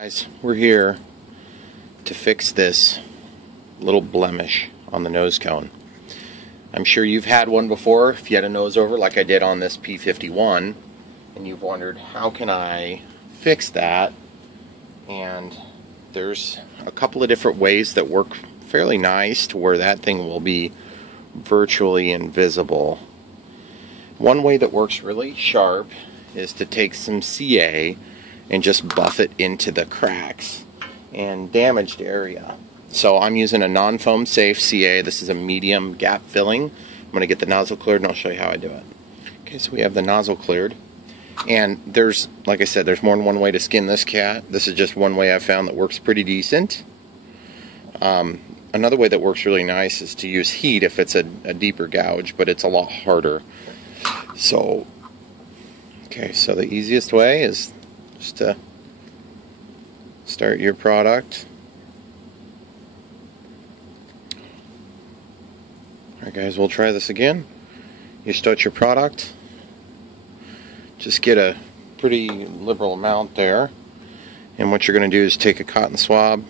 Guys, we're here to fix this little blemish on the nose cone. I'm sure you've had one before if you had a nose over like I did on this P-51, and you've wondered, how can I fix that? And there's a couple of different ways that work fairly nice to where that thing will be virtually invisible. One way that works really sharp is to take some CA and just buff it into the cracks and damaged area. So I'm using a non-foam safe CA. This is a medium gap filling. I'm going to get the nozzle cleared and I'll show you how I do it. Okay, so we have the nozzle cleared. And there's, like I said, there's more than one way to skin this cat. This is just one way I've found that works pretty decent. Another way that works really nice is to use heat if it's a deeper gouge, but it's a lot harder. So, okay, so the easiest way is just to start your product. Alright guys, we'll try this again. You start your product. Just get a pretty liberal amount there. And what you're going to do is take a cotton swab,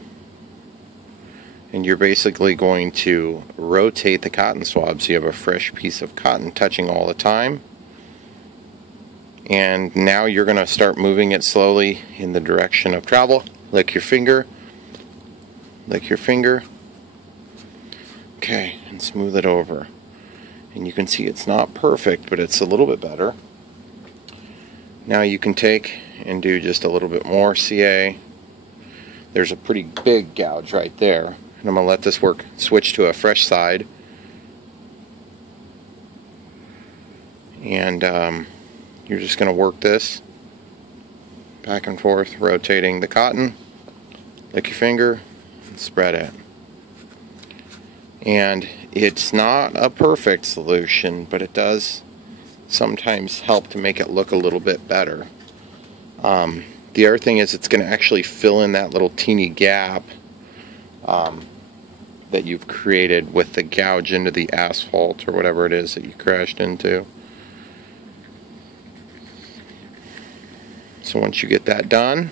and you're basically going to rotate the cotton swab so you have a fresh piece of cotton touching all the time. And now you're going to start moving it slowly in the direction of travel. Lick your finger. Lick your finger. Okay, and smooth it over. And you can see it's not perfect, but it's a little bit better. Now you can take and do just a little bit more CA. There's a pretty big gouge right there. And I'm going to let this work, switch to a fresh side. And you're just going to work this back and forth, rotating the cotton. Lick your finger and spread it. And it's not a perfect solution, but it does sometimes help to make it look a little bit better. The other thing is it's going to actually fill in that little teeny gap that you've created with the gouge into the asphalt or whatever it is that you crashed into. So once you get that done,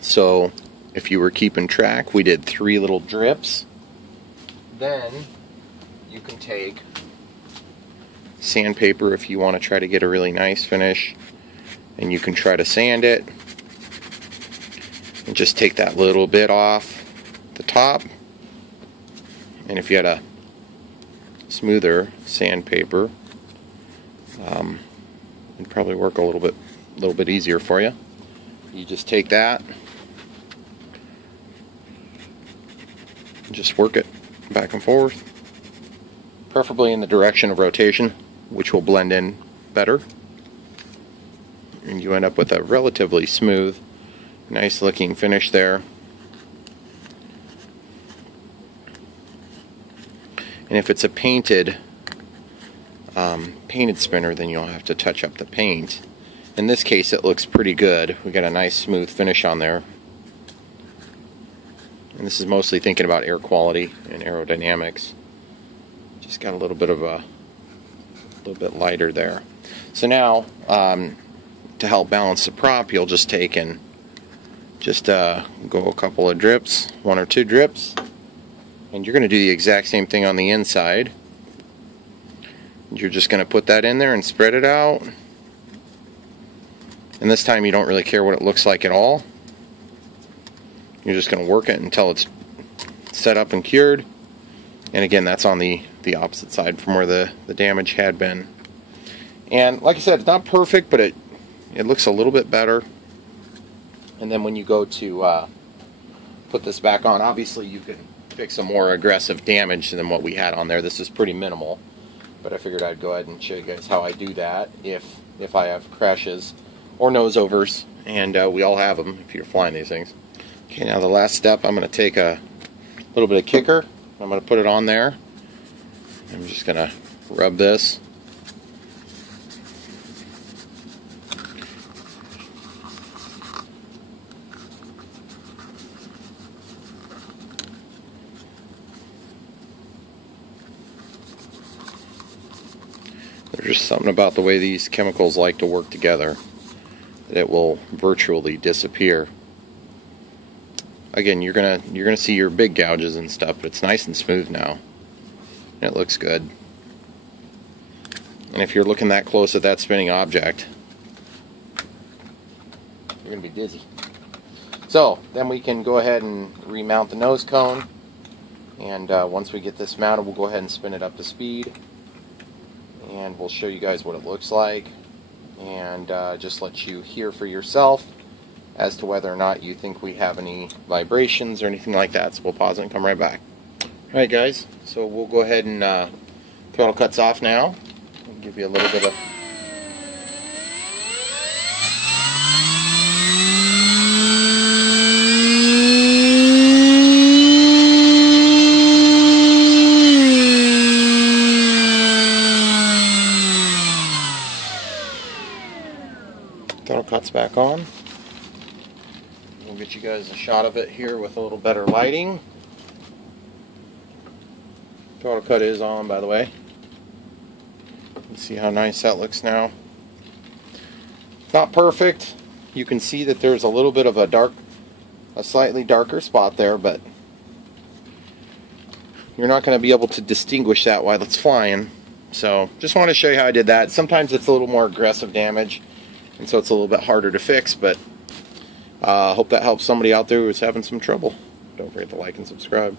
so if you were keeping track, we did 3 little drips. Then you can take sandpaper if you want to try to get a really nice finish, and you can try to sand it and just take that little bit off the top. And if you had a smoother sandpaper, it'd probably work a little bit easier for you. You just take that and just work it back and forth, preferably in the direction of rotation, which will blend in better, and you end up with a relatively smooth, nice looking finish there. And if it's a painted spinner, then you'll have to touch up the paint. In this case it looks pretty good. We got a nice smooth finish on there. And this is mostly thinking about air quality and aerodynamics. Just got a little bit lighter there. So now, to help balance the prop, you'll just take and just go a couple of drips, 1 or 2 drips, and you're going to do the exact same thing on the inside. You're just going to put that in there and spread it out. And this time you don't really care what it looks like at all. You're just going to work it until it's set up and cured. And again, that's on the opposite side from where the damage had been. And like I said, it's not perfect, but it looks a little bit better. And then when you go to put this back on, obviously you can fix a more aggressive damage than what we had on there. This is pretty minimal, but I figured I'd go ahead and show you guys how I do that if I have crashes or nose overs, and we all have them if you're flying these things. Okay, now the last step, I'm going to take a little bit of kicker. I'm going to put it on there. I'm just going to rub this. There's just something about the way these chemicals like to work together that it will virtually disappear. again, you're gonna see your big gouges and stuff, but it's nice and smooth now. And it looks good. And if you're looking that close at that spinning object, you're gonna be dizzy. So then we can go ahead and remount the nose cone. And once we get this mounted, we'll go ahead and spin it up to speed. And we'll show you guys what it looks like. And just let you hear for yourself as to whether or not you think we have any vibrations or anything like that. So we'll pause it and come right back. Alright guys, so we'll go ahead and throttle cuts off now. I'll give you a little bit of... Throttle cuts back on. We'll get you guys a shot of it here with a little better lighting. Throttle cut is on, by the way. You can see how nice that looks now. Not perfect. You can see that there's a little bit of a slightly darker spot there, but you're not going to be able to distinguish that while it's flying. So just want to show you how I did that. Sometimes it's a little more aggressive damage, and so it's a little bit harder to fix, but hope that helps somebody out there who's having some trouble. Don't forget to like and subscribe.